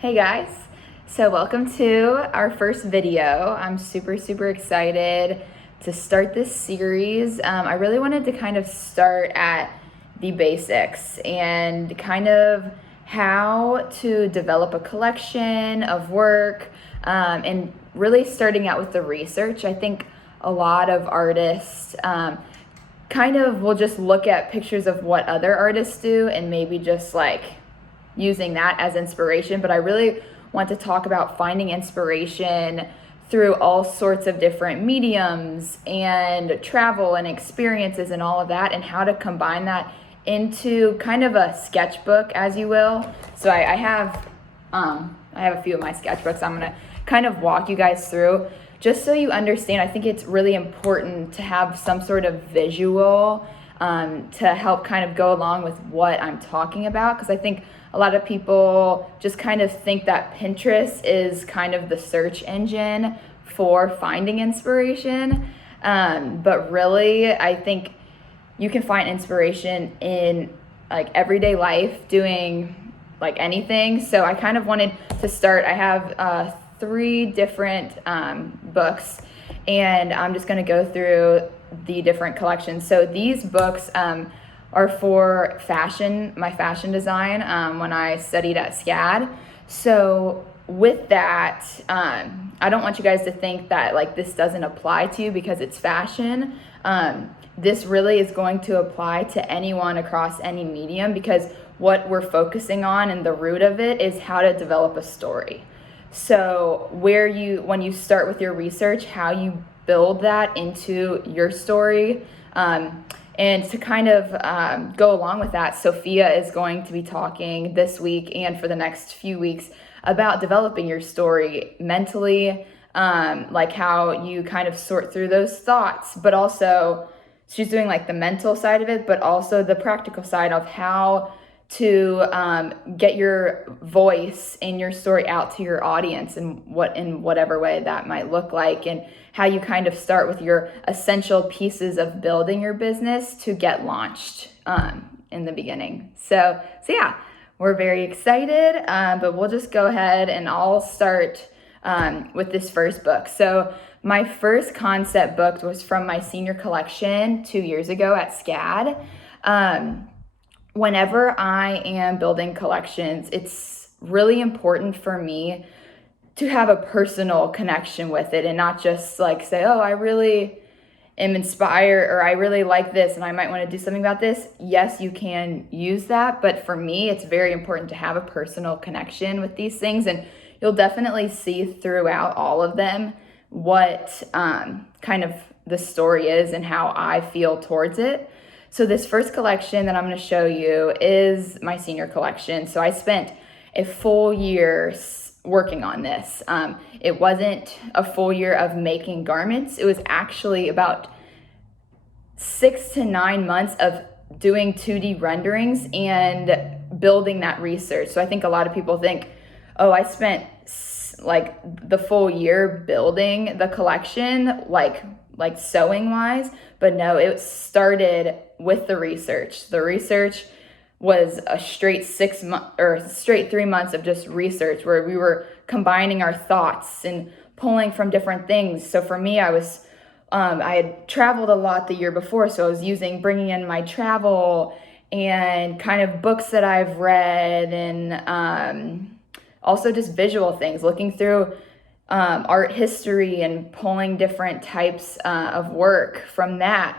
Hey guys, so welcome to our first video. I'm super excited to start this series. I really wanted to kind of start at the basics and kind of how to develop a collection of work, and really starting out with the research. I think a lot of artists kind of will just look at pictures of what other artists do and maybe just like using that as inspiration, but I really want to talk about finding inspiration through all sorts of different mediums and travel and experiences and all of that, and how to combine that into kind of a sketchbook, as you will. So I have a few of my sketchbooks I'm gonna kind of walk you guys through, just so you understand. I think it's really important to have some sort of visual to help kind of go along with what I'm talking about, because I think a lot of people just kind of think that Pinterest is kind of the search engine for finding inspiration, but really I think you can find inspiration in like everyday life doing like anything. So I kind of wanted to start. I have 3 different books, and I'm just going to go through the different collections. So these books are for fashion, my fashion design, when I studied at SCAD. So with that, I don't want you guys to think that like this doesn't apply to you because it's fashion. This really is going to apply to anyone across any medium, because what we're focusing on and the root of it is how to develop a story. So when you start with your research, how you build that into your story. And to kind of go along with that, Sophia is going to be talking this week and for the next few weeks about developing your story mentally, like how you kind of sort through those thoughts, but also she's doing like the mental side of it, but also the practical side of how to get your voice and your story out to your audience, and in whatever way that might look like, and how you kind of start with your essential pieces of building your business to get launched in the beginning. So yeah, we're very excited, but we'll just go ahead and I'll start with this first book. So my first concept book was from my senior collection 2 years ago at SCAD. Whenever I am building collections, it's really important for me to have a personal connection with it, and not just like say, oh, I really am inspired, or I really like this and I might want to do something about this. Yes, you can use that, but for me, it's very important to have a personal connection with these things, and you'll definitely see throughout all of them what kind of the story is and how I feel towards it. So this first collection that I'm going to show you is my senior collection. So I spent a full year working on this. It wasn't a full year of making garments. It was actually about 6 to 9 months of doing 2D renderings and building that research. So I think a lot of people think, oh, I spent like the full year building the collection, like sewing wise, but no, it started with the research. The research was a straight 3 months of just research, where we were combining our thoughts and pulling from different things. So for me, I had traveled a lot the year before, so I was bringing in my travel and kind of books that I've read, and also just visual things, looking through art history and pulling different types of work from that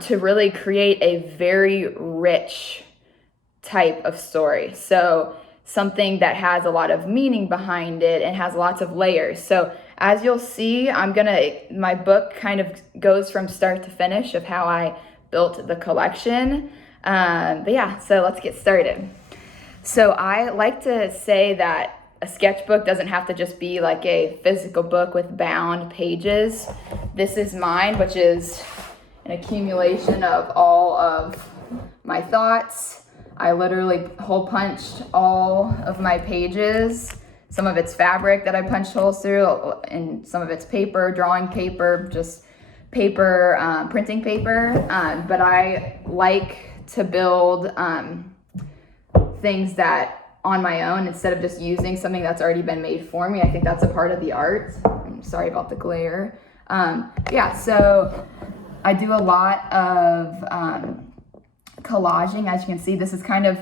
to really create a very rich type of story. So something that has a lot of meaning behind it and has lots of layers. So as you'll see, my book kind of goes from start to finish of how I built the collection. But yeah, so let's get started. So I like to say that a sketchbook doesn't have to just be like a physical book with bound pages. This is mine, which is an accumulation of all of my thoughts. I literally hole punched all of my pages. Some of it's fabric that I punched holes through, and some of it's paper, drawing paper, just paper, printing paper. But I like to build things that on my own instead of just using something that's already been made for me. I think that's a part of the art. I'm sorry about the glare. Yeah, so I do a lot of collaging. As you can see, this is kind of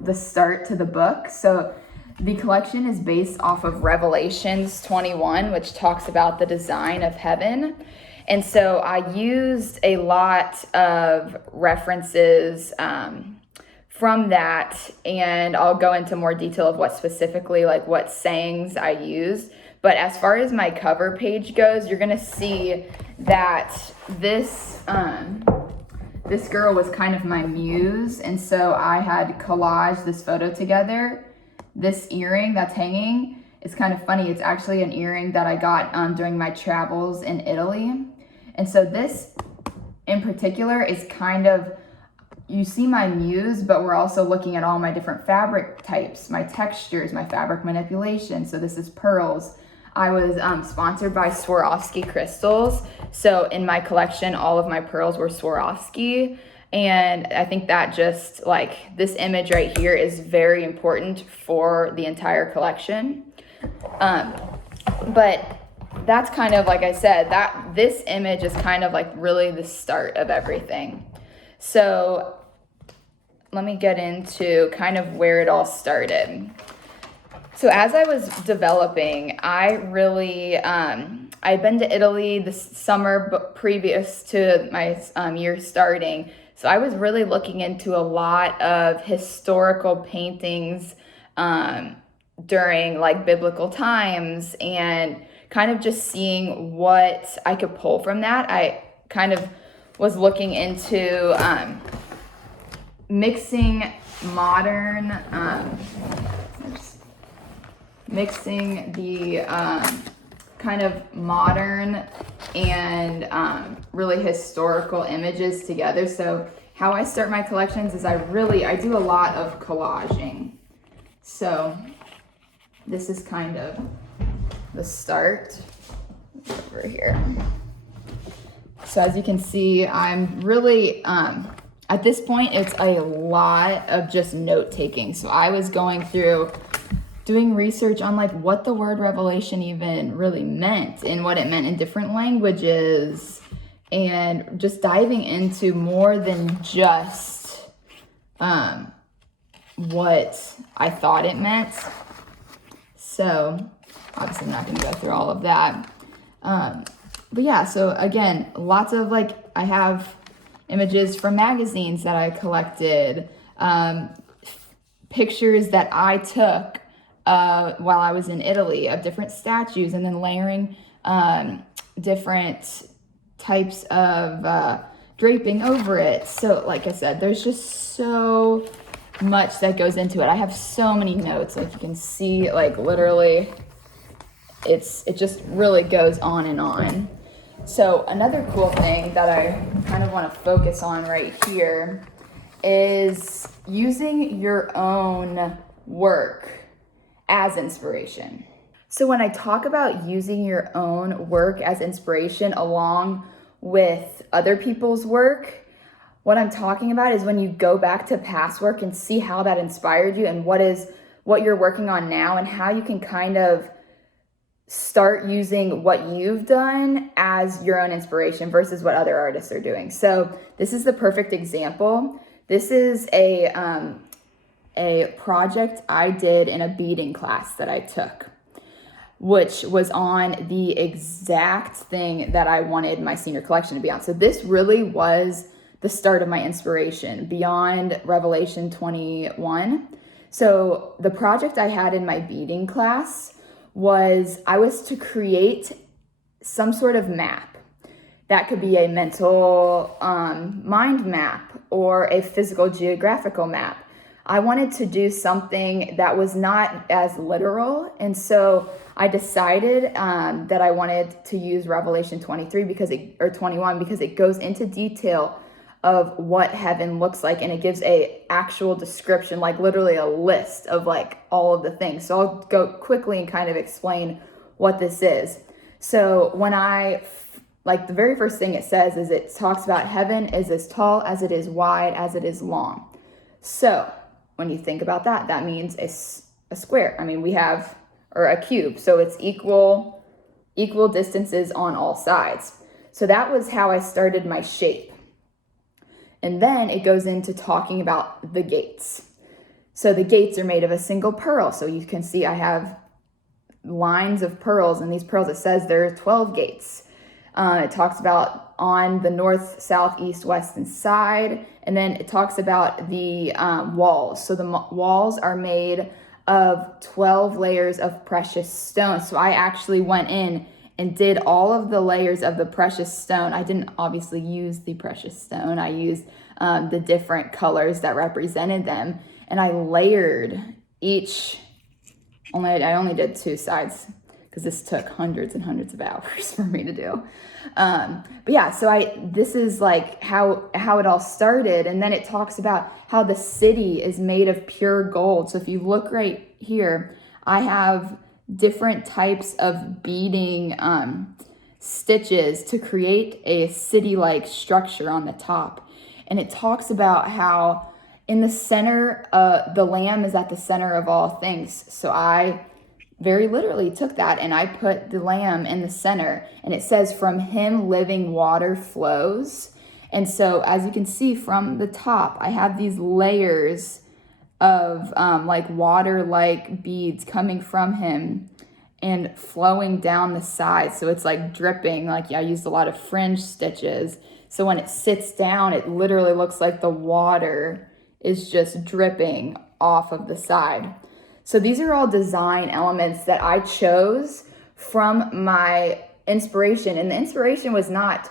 the start to the book. So the collection is based off of Revelations 21, which talks about the design of heaven. And so I used a lot of references from that, and I'll go into more detail of what specifically, like what sayings I used. But as far as my cover page goes, you're gonna see that this girl was kind of my muse, and so I had collaged this photo together. This earring that's hanging is kind of funny. It's actually an earring that I got during my travels in Italy. And so this in particular is kind of, you see my muse, but we're also looking at all my different fabric types, my textures, my fabric manipulation. So this is pearls. I was sponsored by Swarovski crystals. So in my collection, all of my pearls were Swarovski. And I think that just like this image right here is very important for the entire collection. But that's kind of, like I said, that this image is kind of like really the start of everything. So let me get into kind of where it all started. So as I was developing, I really, I'd been to Italy this summer previous to my year starting. So I was really looking into a lot of historical paintings during like biblical times and kind of just seeing what I could pull from that. I kind of was looking into mixing the kind of modern and really historical images together. So how I start my collections is I do a lot of collaging. So this is kind of the start over here. So as you can see, I'm really, at this point, it's a lot of just note taking. So I was going through doing research on like what the word revelation even really meant and what it meant in different languages, and just diving into more than just what I thought it meant. So obviously I'm not going to go through all of that. But yeah, so again, lots of like, I have images from magazines that I collected, pictures that I took while I was in Italy of different statues, and then layering different types of draping over it. So like I said, there's just so much that goes into it. I have so many notes, like you can see, like literally it just really goes on and on. So another cool thing that I kind of want to focus on right here is using your own work as inspiration. So when I talk about using your own work as inspiration along with other people's work, what I'm talking about is when you go back to past work and see how that inspired you and what you're working on now, and how you can kind of start using what you've done as your own inspiration versus what other artists are doing. So this is the perfect example. This is a project I did in a beading class that I took, which was on the exact thing that I wanted my senior collection to be on. So this really was the start of my inspiration beyond Revelation 21. So the project I had in my beading class was I was to create some sort of map. That could be a mental mind map or a physical geographical map. I wanted to do something that was not as literal, and so I decided that I wanted to use Revelation 23 or 21 because it goes into detail of what heaven looks like, and it gives a actual description, like literally a list of like all of the things. So I'll go quickly and kind of explain what this is. So when the very first thing it says is it talks about heaven is as tall as it is wide as it is long. So when you think about that, that means a square. I mean, or a cube. So it's equal distances on all sides. So that was how I started my shape. And then it goes into talking about the gates. So the gates are made of a single pearl. So you can see I have lines of pearls, and these pearls, it says there are 12 gates. It talks about on the north, south, east, west, and side. And then it talks about the walls. So the walls are made of 12 layers of precious stone. So I actually went in and did all of the layers of the precious stone. I didn't obviously use the precious stone. I used the different colors that represented them. And I layered each. I only did 2 sides because this took hundreds and hundreds of hours for me to do. But yeah, so this is like how it all started. And then it talks about how the city is made of pure gold. So if you look right here, I have different types of beading stitches to create a city-like structure on the top. And it talks about how in the center, the Lamb is at the center of all things. So I very literally took that and I put the Lamb in the center. And it says, from him living water flows. And so as you can see from the top, I have these layers of like water-like beads coming from him and flowing down the sides. So it's like dripping. Like, I used a lot of fringe stitches. So when it sits down, it literally looks like the water is just dripping off of the side. So these are all design elements that I chose from my inspiration. And the inspiration was not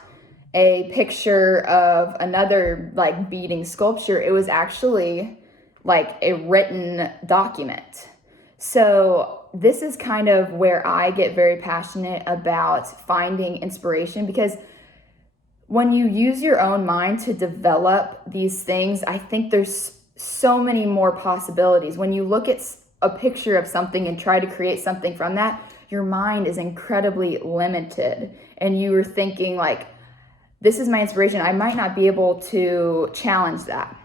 a picture of another like beading sculpture. It was actually like a written document. So this is kind of where I get very passionate about finding inspiration, because when you use your own mind to develop these things, I think there's so many more possibilities. When you look at a picture of something and try to create something from that, your mind is incredibly limited. And you are thinking like, this is my inspiration. I might not be able to challenge that.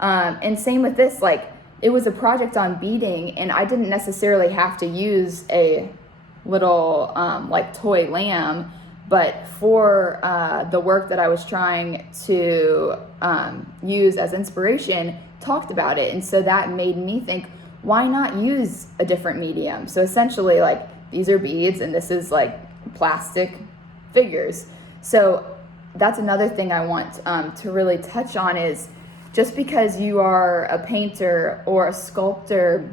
And same with this, like it was a project on beading and I didn't necessarily have to use a little like toy lamb. But for the work that I was trying to use as inspiration, talked about it. And so that made me think, why not use a different medium? So essentially, like, these are beads and this is like plastic figures. So that's another thing I want to really touch on is just because you are a painter or a sculptor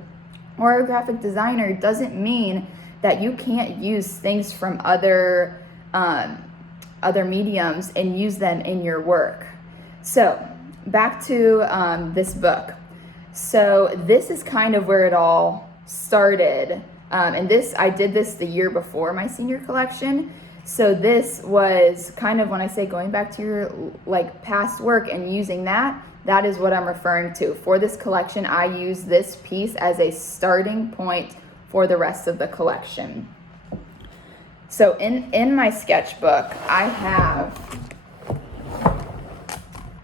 or a graphic designer doesn't mean that you can't use things from other mediums and use them in your work. So back to this book. So this is kind of where it all started. And I did this the year before my senior collection. So this was kind of, when I say going back to your like past work and using that is what I'm referring to. For this collection, I use this piece as a starting point for the rest of the collection. So in my sketchbook, I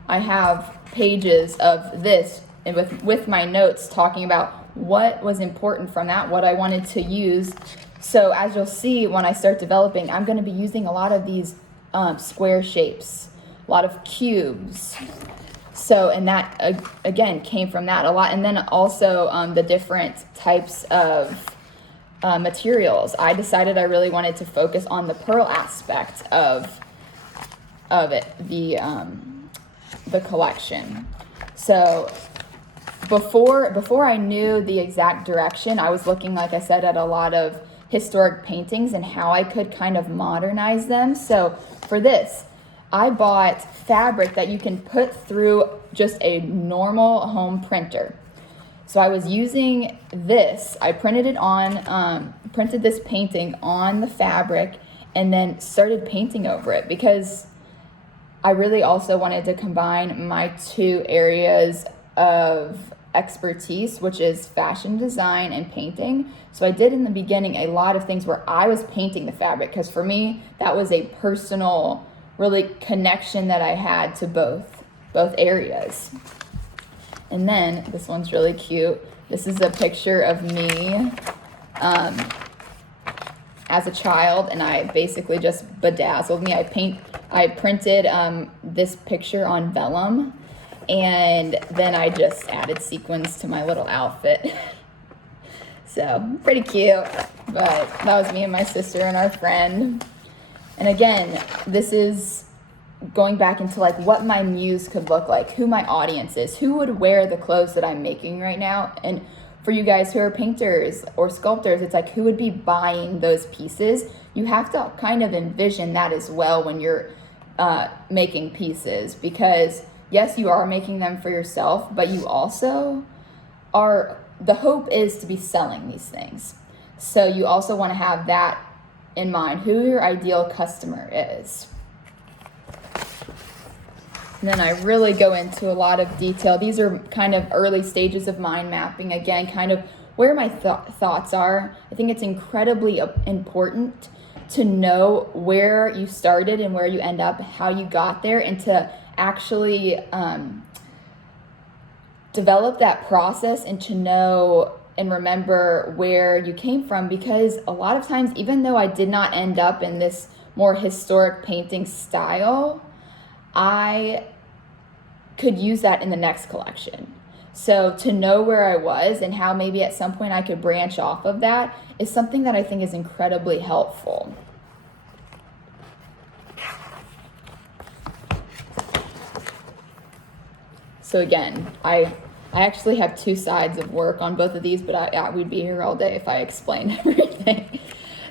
have pages of this and with my notes talking about what was important from that, what I wanted to use. So as you'll see, when I start developing, I'm going to be using a lot of these square shapes, a lot of cubes. So, and that again came from that a lot. And then also the different types of materials. I decided I really wanted to focus on the pearl aspect of it, the collection. So before I knew the exact direction, I was looking, like I said, at a lot of historic paintings and how I could kind of modernize them. So for this, I bought fabric that you can put through just a normal home printer. So I was using this. I printed this painting on the fabric and then started painting over it because I really also wanted to combine my 2 areas of expertise, which is fashion design and painting. So I did in the beginning a lot of things where I was painting the fabric because for me, that was a personal really connection that I had to both areas. And then this one's really cute. This is a picture of me as a child, and I basically just bedazzled me. I printed this picture on vellum, and then I just added sequins to my little outfit. So pretty cute, but that was me and my sister and our friend. And again, this is going back into like what my muse could look like, who my audience is, who would wear the clothes that I'm making right now. And for you guys who are painters or sculptors, it's like who would be buying those pieces. You have to kind of envision that as well when you're making pieces, because yes, you are making them for yourself, but you also are, the hope is to be selling these things. So you also want to have that in mind, who your ideal customer is. And then I really go into a lot of detail. These are kind of early stages of mind mapping. Again, kind of where my thoughts are. I think it's incredibly important to know where you started and where you end up, how you got there, and to actually develop that process and to know and remember where you came from. Because a lot of times, even though I did not end up in this more historic painting style, I could use that in the next collection. So to know where I was and how maybe at some point I could branch off of that is something that I think is incredibly helpful. So again, I actually have two sides of work on both of these, but we'd be here all day if I explained everything.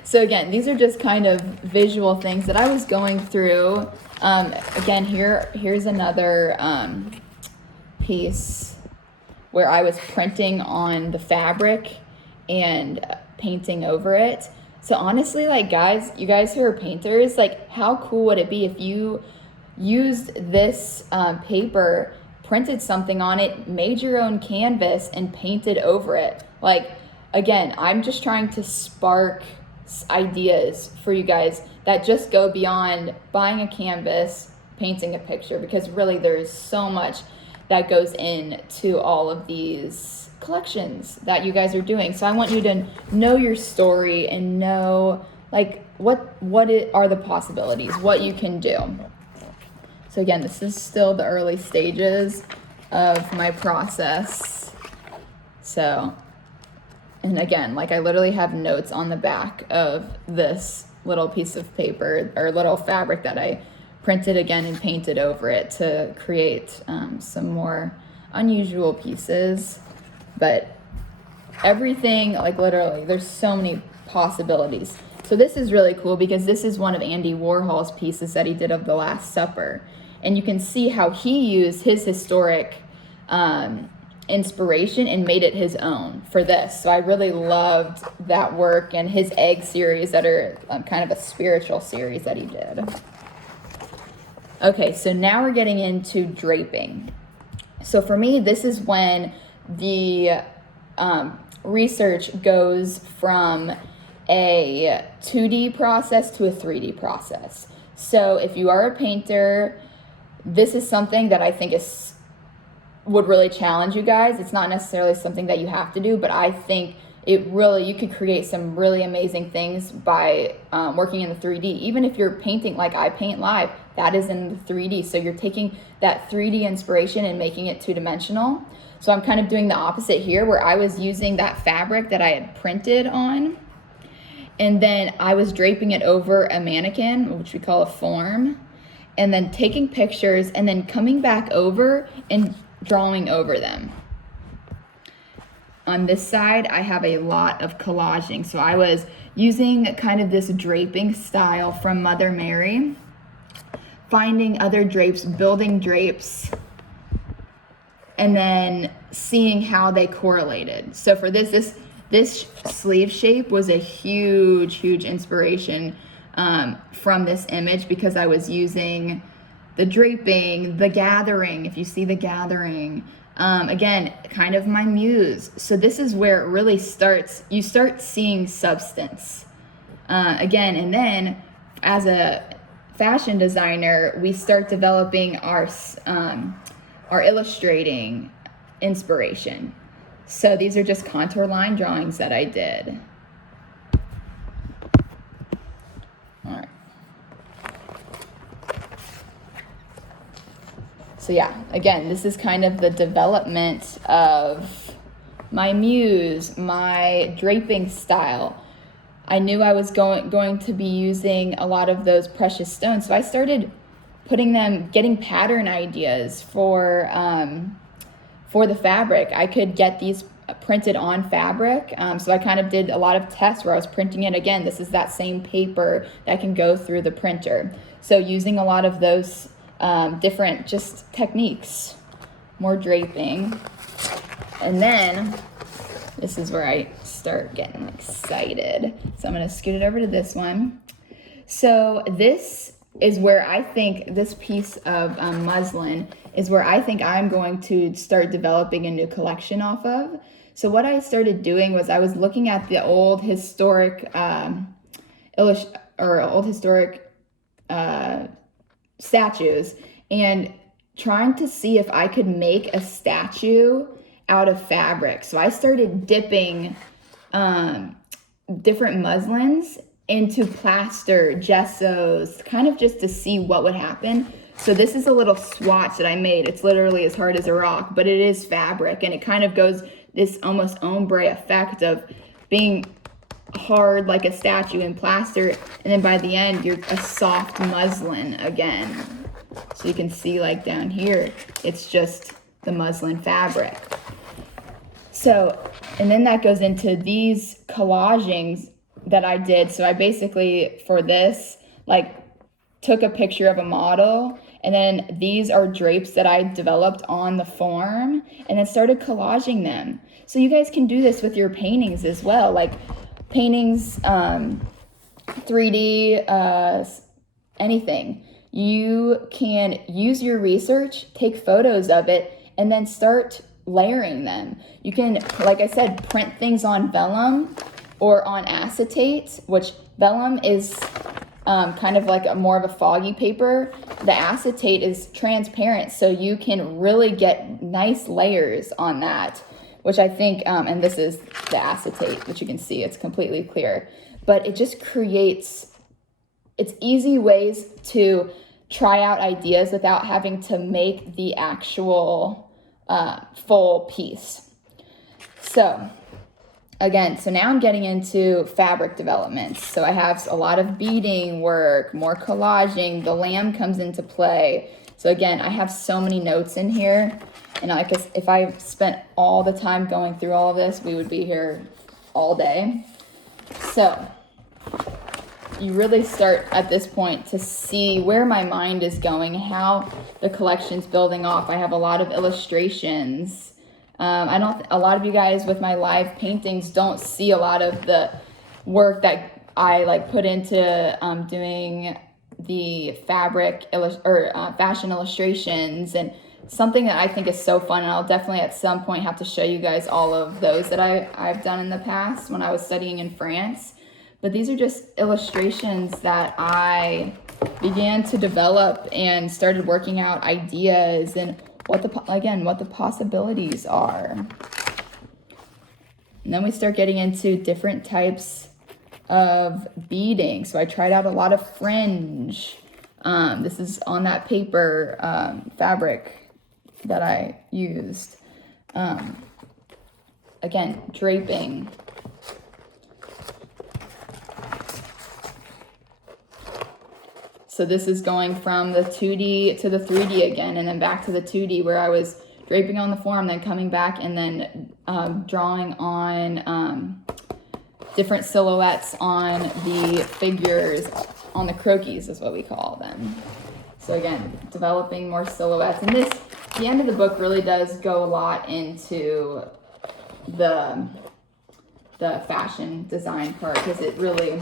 So again, these are just kind of visual things that I was going through. Again, here's another piece where I was printing on the fabric and painting over it. So honestly, like guys, you guys who are painters, like how cool would it be if you used this paper, printed something on it, made your own canvas, and painted over it? Like, again, I'm just trying to spark ideas for you guys that just go beyond buying a canvas, painting a picture, because really there's so much that goes into all of these collections that you guys are doing. So I want you to know your story and know like what are the possibilities, what you can do. So again, this is still the early stages of my process. So, and again, like I literally have notes on the back of this little piece of paper or little fabric that I printed again and painted over it to create some more unusual pieces. But everything, like literally, there's so many possibilities. So this is really cool because this is one of Andy Warhol's pieces that he did of the Last Supper. And you can see how he used his historic inspiration and made it his own for this. So I really loved that work and his egg series that are kind of a spiritual series that he did. Okay, so now we're getting into draping. So for me, this is when the research goes from a 2D process to a 3D process. So if you are a painter, this is something that I think would really challenge you guys. It's not necessarily something that you have to do, but I think you could create some really amazing things by working in the 3D. Even if you're painting like I paint live, that is in the 3D. So you're taking that 3D inspiration and making it two-dimensional. So I'm kind of doing the opposite here, where I was using that fabric that I had printed on, and then I was draping it over a mannequin, which we call a form, and then taking pictures and then coming back over and drawing over them. On this side, I have a lot of collaging. So I was using kind of this draping style from Mother Mary, finding other drapes, building drapes, and then seeing how they correlated. So for this sleeve shape was a huge inspiration from this image, because I was using the draping, the gathering, if you see the gathering, again, kind of my muse. So this is where it really starts, you start seeing substance again. And then as a fashion designer, we start developing our illustrating, inspiration. So these are just contour line drawings that I did. All right. So yeah, again, this is kind of the development of my muse, my draping style. I knew I was going to be using a lot of those precious stones, so I started getting pattern ideas for the fabric. I could get these printed on fabric, so I kind of did a lot of tests where I was printing it. Again, this is that same paper that can go through the printer. So using a lot of those different just techniques, more draping. And then this is where I start getting excited. So I'm gonna scoot it over to this one. So this is where I think this piece of muslin is where I think I'm going to start developing a new collection off of. So what I started doing was I was looking at the old historic statues and trying to see if I could make a statue out of fabric. So I started dipping different muslins into plaster, gessos, kind of just to see what would happen. So this is a little swatch that I made. It's literally as hard as a rock, but it is fabric, and it kind of goes this almost ombre effect of being hard like a statue in plaster, and then by the end you're a soft muslin again. So you can see like down here, it's just the muslin fabric. So, and then that goes into these collagings that I did. So I basically, for this, like took a picture of a model, and then these are drapes that I developed on the form, and then started collaging them. So you guys can do this with your paintings as well, like paintings, 3D, anything. You can use your research, take photos of it, and then start layering them. You can, like I said, print things on vellum or on acetate, which vellum is kind of like more of a foggy paper. The acetate is transparent, so you can really get nice layers on that, which I think, and this is the acetate, which you can see, it's completely clear. But it just creates, it's easy ways to try out ideas without having to make the actual full piece. So again, so now I'm getting into fabric development. So I have a lot of beading work, more collaging, the lamb comes into play. So again, I have so many notes in here, and I guess if I spent all the time going through all of this, we would be here all day. So you really start at this point to see where my mind is going, how the collection's building off. I have a lot of illustrations. A lot of you guys with my live paintings don't see a lot of the work that I like put into doing the fabric fashion illustrations, and something that I think is so fun, and I'll definitely at some point have to show you guys all of those that I've done in the past when I was studying in France. But these are just illustrations that I began to develop and started working out ideas and what the possibilities are. And then we start getting into different types of beading. So I tried out a lot of fringe. This is on that paper fabric that I used. Again, draping. So this is going from the 2D to the 3D again, and then back to the 2D where I was draping on the form, then coming back and then drawing on different silhouettes on the figures, on the croquis is what we call them. So again, developing more silhouettes. And this, the end of the book really does go a lot into the fashion design part, because it really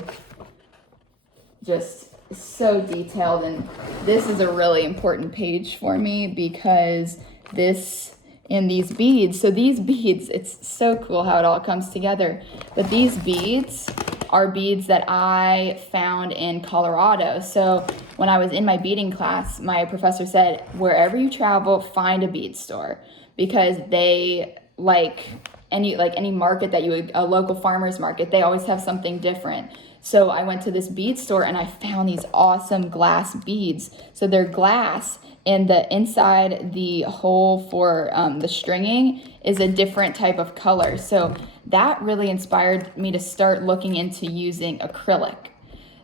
just so detailed, and this is a really important page for me because this and these beads, so these beads, it's so cool how it all comes together, but these beads are beads that I found in Colorado. So when I was in my beading class, my professor said, wherever you travel, find a bead store, because they like any market that you would, a local farmer's market, they always have something different. So I went to this bead store and I found these awesome glass beads. So they're glass, and the inside, the hole for the stringing is a different type of color. So that really inspired me to start looking into using acrylic.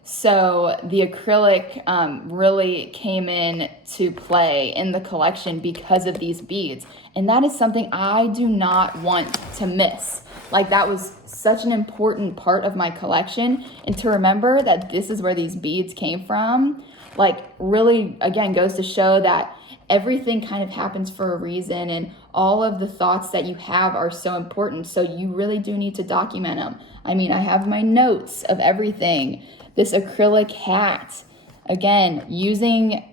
So the acrylic really came in to play in the collection because of these beads. And that is something I do not want to miss. Like, that was such an important part of my collection. And to remember that this is where these beads came from, like, really, again, goes to show that everything kind of happens for a reason, and all of the thoughts that you have are so important. So you really do need to document them. I mean, I have my notes of everything. This acrylic hat, again, using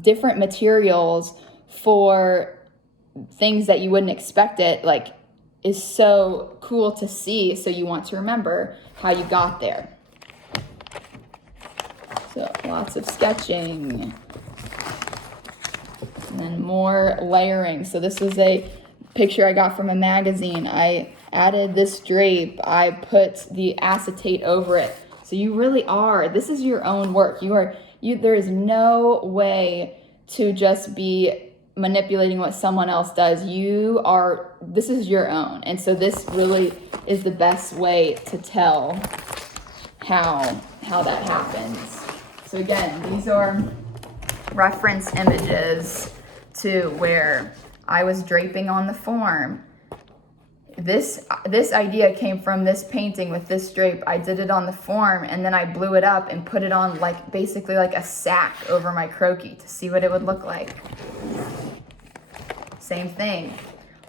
different materials for things that you wouldn't expect it, like, is so cool to see. So you want to remember how you got there. So lots of sketching. And then more layering. So this was a picture I got from a magazine. I added this drape. I put the acetate over it. So you really are, this is your own work. There is no way to just be manipulating what someone else does. This is your own. And so this really is the best way to tell how that happens. So again, these are reference images to where I was draping on the form. This idea came from this painting with this drape. I did it on the form, and then I blew it up and put it on basically like a sack over my croquis to see what it would look like. Same thing,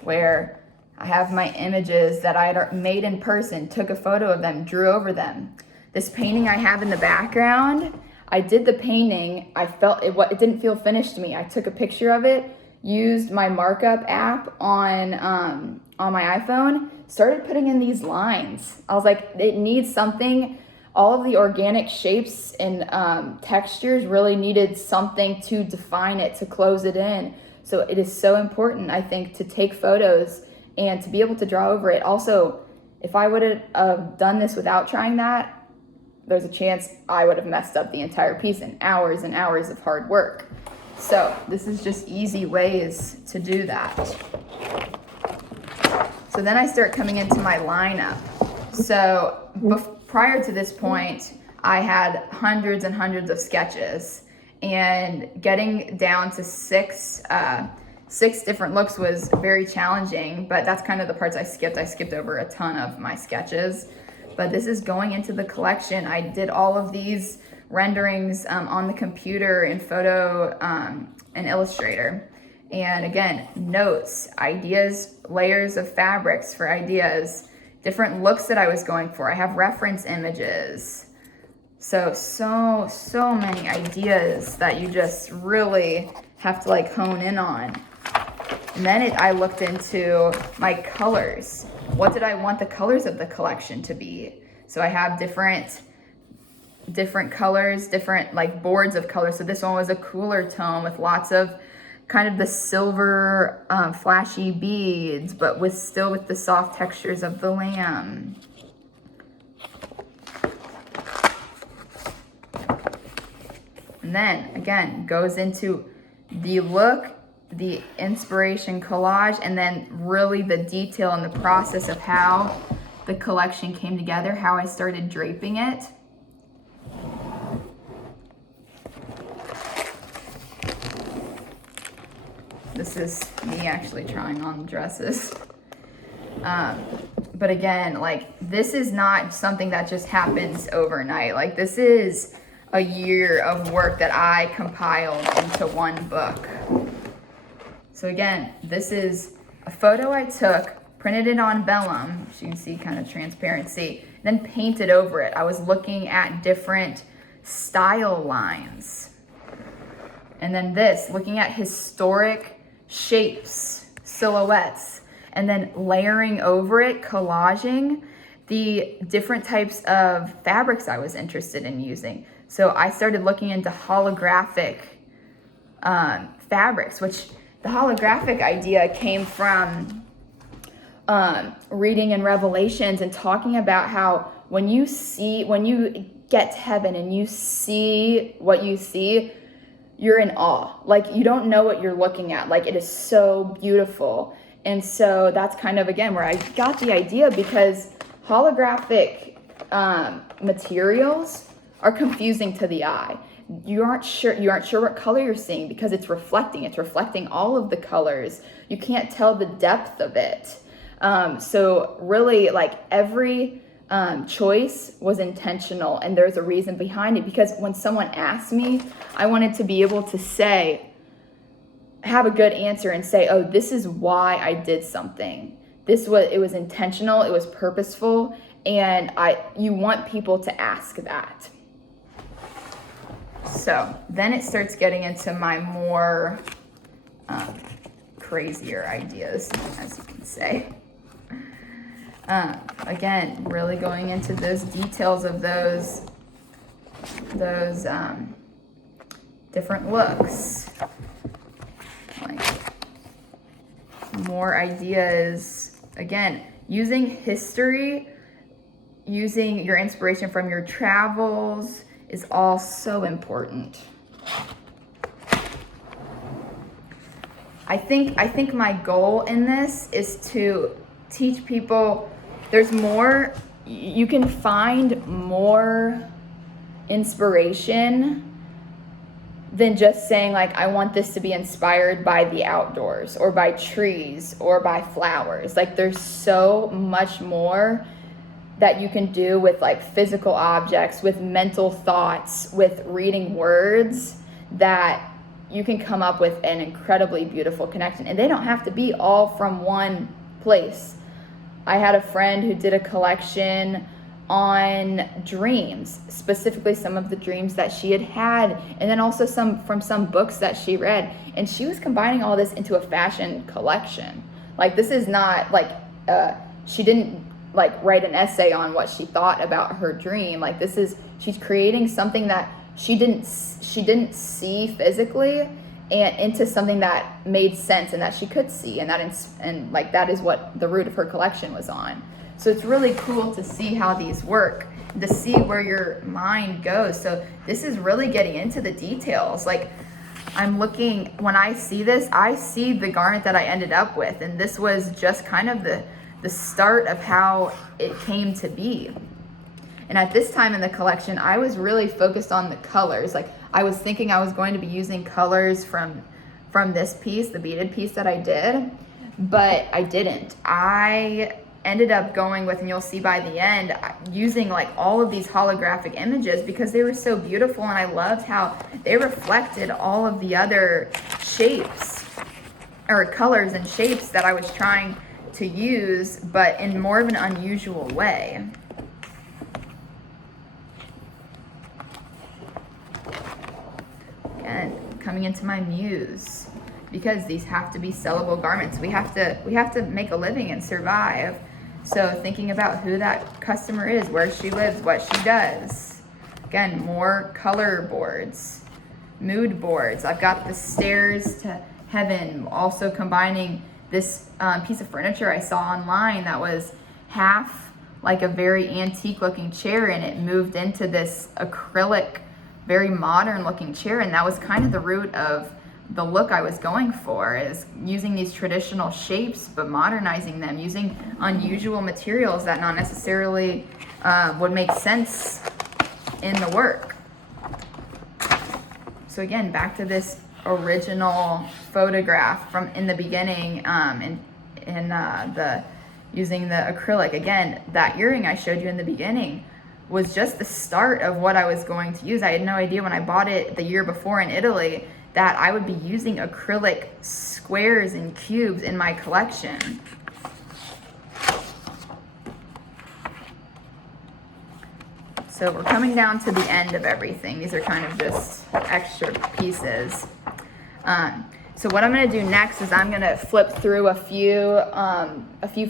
where I have my images that I had made in person, took a photo of them, drew over them. This painting I have in the background, I did the painting, it didn't feel finished to me. I took a picture of it, used my markup app on my iPhone, started putting in these lines. I was like, it needs something. All of the organic shapes and textures really needed something to define it, to close it in. So it is so important, I think, to take photos and to be able to draw over it. Also, if I would have done this without trying that, there's a chance I would have messed up the entire piece and hours of hard work. So this is just easy ways to do that. So then I start coming into my lineup. So prior to this point, I had hundreds and hundreds of sketches, and getting down to six different looks was very challenging, but that's kind of the parts I skipped. I skipped over a ton of my sketches, but this is going into the collection. I did all of these renderings on the computer in Photo and Illustrator. And again, notes, ideas, layers of fabrics for ideas, different looks that I was going for. I have reference images. So many ideas that you just really have to hone in on. And then I looked into my colors. What did I want the colors of the collection to be? So I have different colors, different boards of colors. So this one was a cooler tone with lots of kind of the silver flashy beads, but still with the soft textures of the lamb. And then again, goes into the look, the inspiration collage, and then really the detail and the process of how the collection came together, how I started draping it. This is me actually trying on dresses. But again, this is not something that just happens overnight. This is a year of work that I compiled into one book. So again, this is a photo I took, printed it on vellum, as you can see, kind of transparency, then painted over it. I was looking at different style lines. And then looking at historic shapes, silhouettes, and then layering over it, collaging the different types of fabrics I was interested in using. So I started looking into holographic fabrics, which the holographic idea came from reading in Revelations and talking about how when you get to heaven and you see what you see, you're in awe. Like, you don't know what you're looking at. Like, it is so beautiful. And so that's kind of, again, where I got the idea, because holographic materials are confusing to the eye. You aren't sure what color you're seeing, because it's reflecting all of the colors. You can't tell the depth of it. So really, like, every choice was intentional, and there's a reason behind it, because when someone asked me, I wanted to be able to have a good answer and say, oh, this is why I did something. It was intentional, it was purposeful, and you want people to ask that. So then it starts getting into my more crazier ideas, as you can say. Again, really going into those details of those different looks. Like, more ideas. Again, using history, using your inspiration from your travels is all so important. I think my goal in this is to teach people you can find more inspiration than just saying, like, I want this to be inspired by the outdoors or by trees or by flowers. Like, there's so much more that you can do with, like, physical objects, with mental thoughts, with reading words, that you can come up with an incredibly beautiful connection. And they don't have to be all from one place. I had a friend who did a collection on dreams, specifically some of the dreams that she had, and then also from some books that she read. And she was combining all this into a fashion collection. Like, this is not like, she didn't like write an essay on what she thought about her dream. Like, she's creating something that she didn't see physically, and into something that made sense and that she could see, and that is what the root of her collection was on. So it's really cool to see how these work, to see where your mind goes. So this is really getting into the details. Like, when I see this, I see the garment that I ended up with, and this was just kind of the start of how it came to be. And at this time in the collection, I was really focused on the colors. Like, I was thinking I was going to be using colors from this piece, the beaded piece that I did, but I didn't. I ended up going with, and you'll see by the end, using like all of these holographic images because they were so beautiful, and I loved how they reflected all of the other shapes or colors and shapes that I was trying to use, but in more of an unusual way. Again, coming into my muse, because these have to be sellable garments. We have to make a living and survive. So thinking about who that customer is, where she lives, what she does. Again, more color boards, mood boards. I've got the stairs to heaven, also combining this piece of furniture I saw online that was half like a very antique looking chair, and it moved into this acrylic, very modern looking chair. And that was kind of the root of the look I was going for, is using these traditional shapes but modernizing them, using unusual materials that not necessarily would make sense in the work. So again, back to this original photograph from in the beginning, using the acrylic. Again, that earring I showed you in the beginning was just the start of what I was going to use. I had no idea when I bought it the year before in Italy that I would be using acrylic squares and cubes in my collection. So we're coming down to the end of everything. These are kind of just extra pieces. So what I'm gonna do next is I'm gonna flip through a few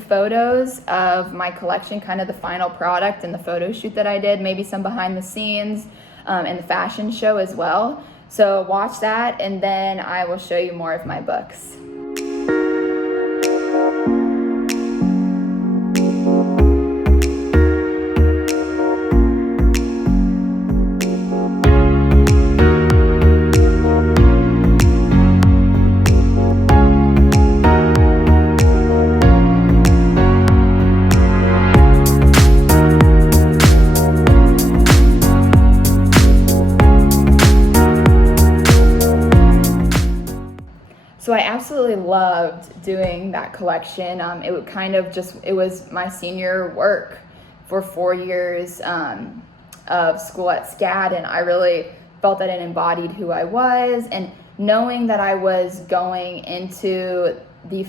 photos of my collection, kind of the final product and the photo shoot that I did, maybe some behind the scenes, and the fashion show as well. So watch that, and then I will show you more of my books. really loved doing that collection. It was my senior work for 4 years of school at SCAD, and I really felt that it embodied who I was. And knowing that I was going into the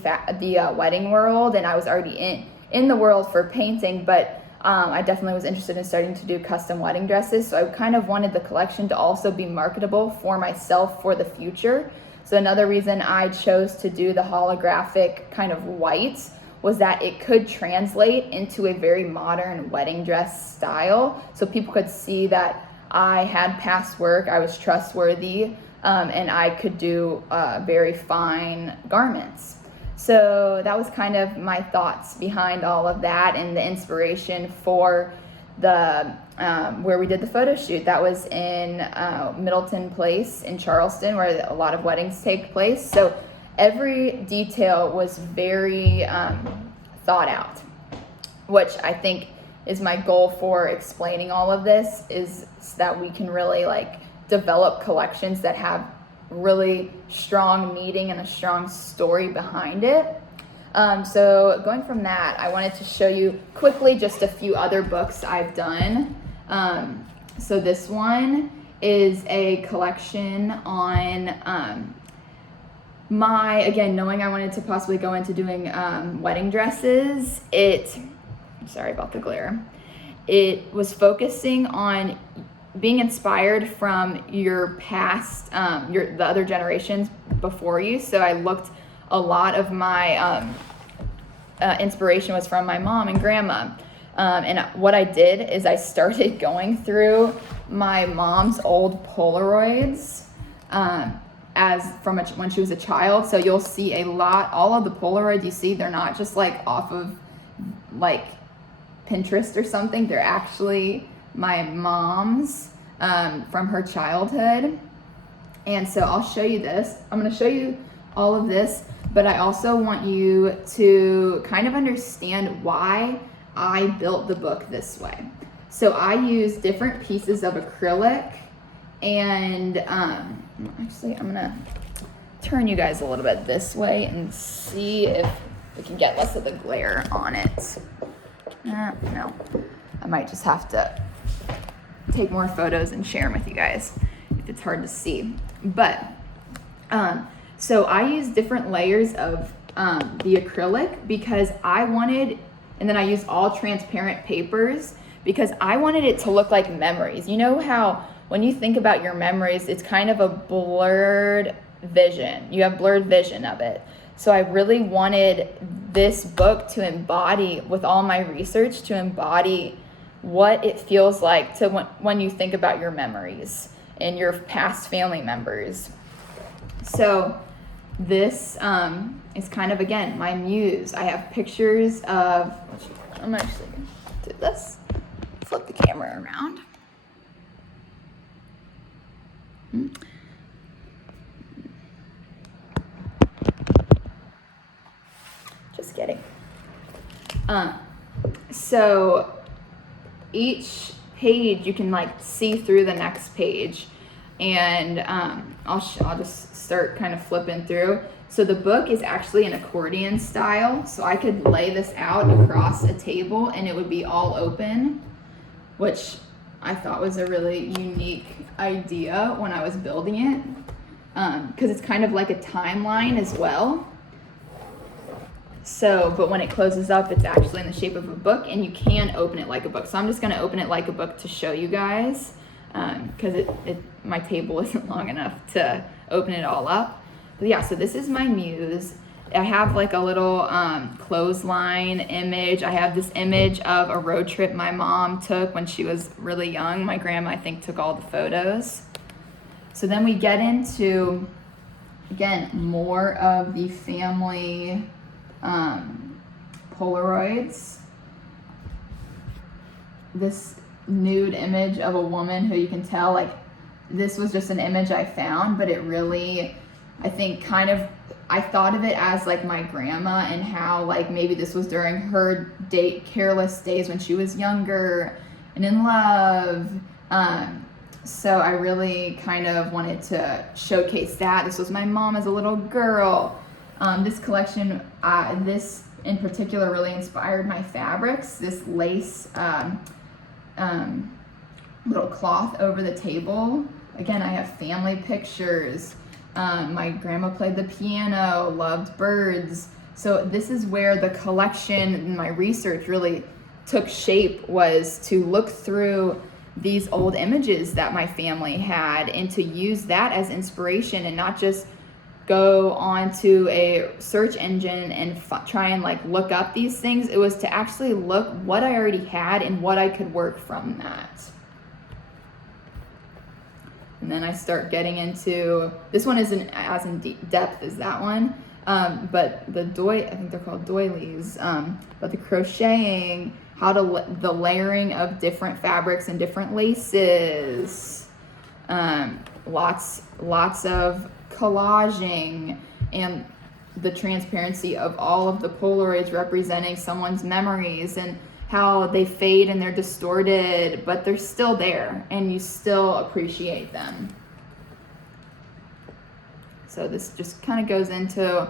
wedding world, and I was already in the world for painting, but I definitely was interested in starting to do custom wedding dresses. So I kind of wanted the collection to also be marketable for myself for the future. So another reason I chose to do the holographic kind of white was that it could translate into a very modern wedding dress style. So people could see that I had past work, I was trustworthy, and I could do very fine garments. So that was kind of my thoughts behind all of that, and the inspiration for the where we did the photo shoot. That was in Middleton Place in Charleston, where a lot of weddings take place. So every detail was very thought out, which I think is my goal for explaining all of this, is so that we can really like develop collections that have really strong meaning and a strong story behind it. So going from that, I wanted to show you quickly just a few other books I've done. So this one is a collection on again, knowing I wanted to possibly go into doing wedding dresses. Sorry about the glare. It was focusing on being inspired from your past, the other generations before you. So I looked, a lot of my inspiration was from my mom and grandma. And what I did is I started going through my mom's old Polaroids when she was a child. So you'll see all of the Polaroids you see, they're not just like off of like Pinterest or something. They're actually my mom's from her childhood. And so I'll show you this. I'm going to show you all of this, but I also want you to kind of understand why I built the book this way. So I use different pieces of acrylic, and actually I'm going to turn you guys a little bit this way and see if we can get less of the glare on it. No, I might just have to take more photos and share them with you guys if it's hard to see. But so I use different layers of the acrylic because I wanted, and then I use all transparent papers because I wanted it to look like memories. You know how when you think about your memories, it's kind of a blurred vision. You have blurred vision of it. So I really wanted this book to embody, with all my research, to embody what it feels like to when you think about your memories and your past family members. So this is kind of, again, my muse. I have pictures of, I'm actually going to do this, flip the camera around. Just kidding. So each page you can like see through the next page, and I'll just start kind of flipping through. So the book is actually an accordion style, so I could lay this out across a table and it would be all open, which I thought was a really unique idea when I was building it, because it's kind of like a timeline as well. So, but when it closes up, it's actually in the shape of a book, and you can open it like a book. So I'm just going to open it like a book to show you guys, because my table isn't long enough to open it all up. But yeah, so this is my muse. I have like a little clothesline image. I have this image of a road trip my mom took when she was really young. My grandma, I think, took all the photos. So then we get into, again, more of the family Polaroids. This nude image of a woman who you can tell, like, this was just an image I found, but it really, I think, kind of, I thought of it as like my grandma, and how like maybe this was during her careless days when she was younger and in love. So I really kind of wanted to showcase that. This was my mom as a little girl. This collection, this in particular really inspired my fabrics. This lace little cloth over the table. Again, I have family pictures. My grandma played the piano, loved birds. So this is where the collection and my research really took shape, was to look through these old images that my family had and to use that as inspiration, and not just go onto a search engine and try and like look up these things. It was to actually look what I already had and what I could work from that. And then I start getting into, this one isn't as in depth as that one, but the I think they're called doilies, but the crocheting, how to, the layering of different fabrics and different laces, lots of collaging, and the transparency of all of the Polaroids representing someone's memories, and how they fade and they're distorted, but they're still there and you still appreciate them. So this just kind of goes into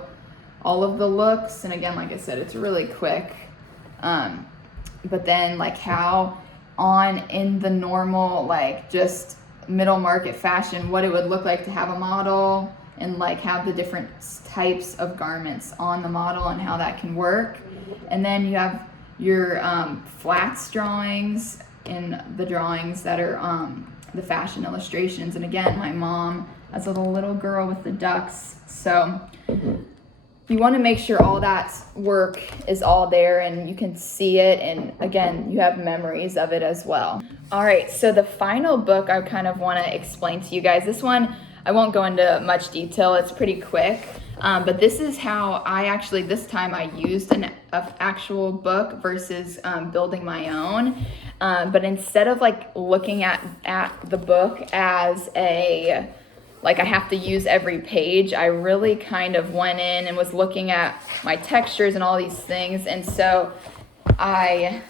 all of the looks, and again, like I said, it's really quick. But then like how in the normal, like just middle market fashion, what it would look like to have a model, and like have the different types of garments on the model and how that can work. And then you have your flats drawings and the drawings that are the fashion illustrations. And again, my mom as a little girl with the ducks. So you want to make sure all that work is all there and you can see it, and again, you have memories of it as well. All right, so the final book I kind of want to explain to you guys, this one I won't go into much detail, it's pretty quick, but this is how I actually, this time I used an actual book versus building my own, but instead of like looking at the book as a, like I have to use every page, I really kind of went in and was looking at my textures and all these things. And so I,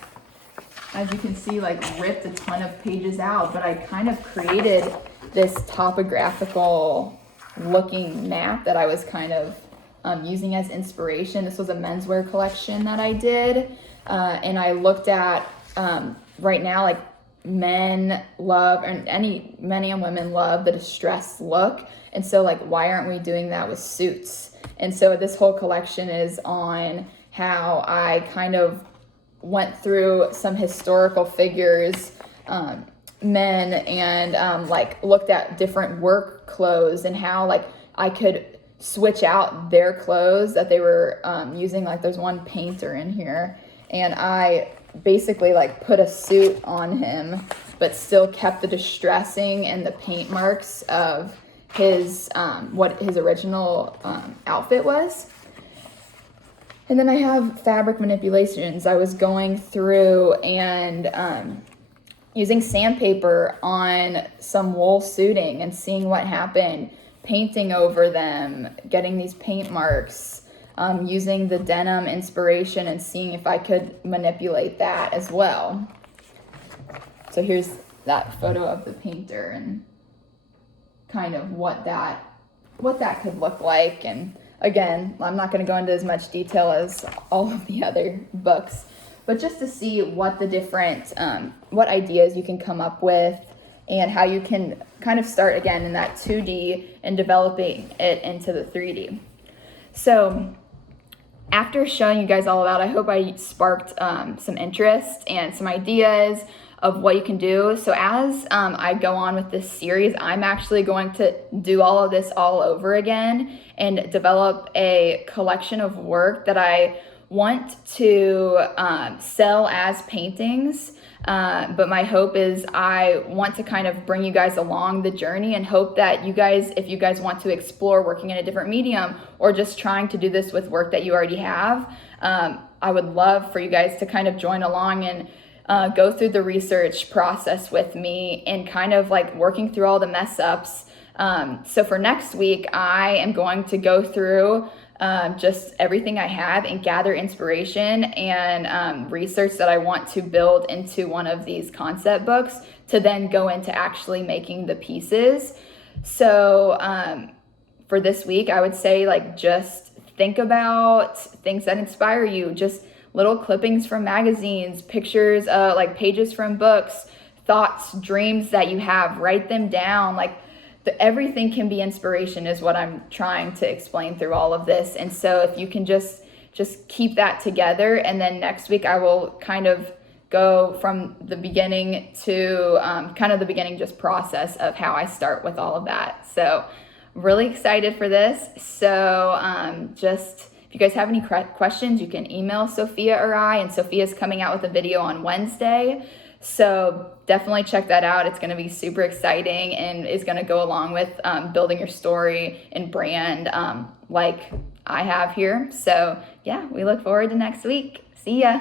as you can see, like ripped a ton of pages out, but I kind of created this topographical looking map that I was kind of using as inspiration. This was a menswear collection that I did. And I looked at right now, like men love, and many women love the distressed look, and so like why aren't we doing that with suits? And so this whole collection is on how I kind of went through some historical figures, men, and like looked at different work clothes and how like I could switch out their clothes that they were using. Like there's one painter in here, and I basically like put a suit on him, but still kept the distressing and the paint marks of his what his original outfit was. And then I have fabric manipulations. I was going through and using sandpaper on some wool suiting and seeing what happened, painting over them, getting these paint marks, using the denim inspiration and seeing if I could manipulate that as well. So here's that photo of the painter and kind of what that could look like. And again, I'm not going to go into as much detail as all of the other books, but just to see what the different what ideas you can come up with and how you can kind of start again in that 2D and developing it into the 3D. So after showing you guys all about, I hope I sparked some interest and some ideas of what you can do. So as I go on with this series, I'm actually going to do all of this all over again and develop a collection of work that I want to sell as paintings. But my hope is I want to kind of bring you guys along the journey and hope that you guys, if you guys want to explore working in a different medium or just trying to do this with work that you already have, I would love for you guys to kind of join along and go through the research process with me and kind of like working through all the mess ups. So for next week, I am going to go through just everything I have and gather inspiration and research that I want to build into one of these concept books to then go into actually making the pieces. So for this week, I would say like just think about things that inspire you, just little clippings from magazines, pictures, like pages from books, thoughts, dreams that you have, write them down. Like everything can be inspiration is what I'm trying to explain through all of this. And so if you can just keep that together, and then next week I will kind of go from the beginning to kind of the beginning just process of how I start with all of that. So really excited for this. So just if you guys have any questions, you can email Sophia or I, and Sophia's coming out with a video on Wednesday. So definitely check that out. It's going to be super exciting and is going to go along with building your story and brand like I have here. So yeah, we look forward to next week. See ya.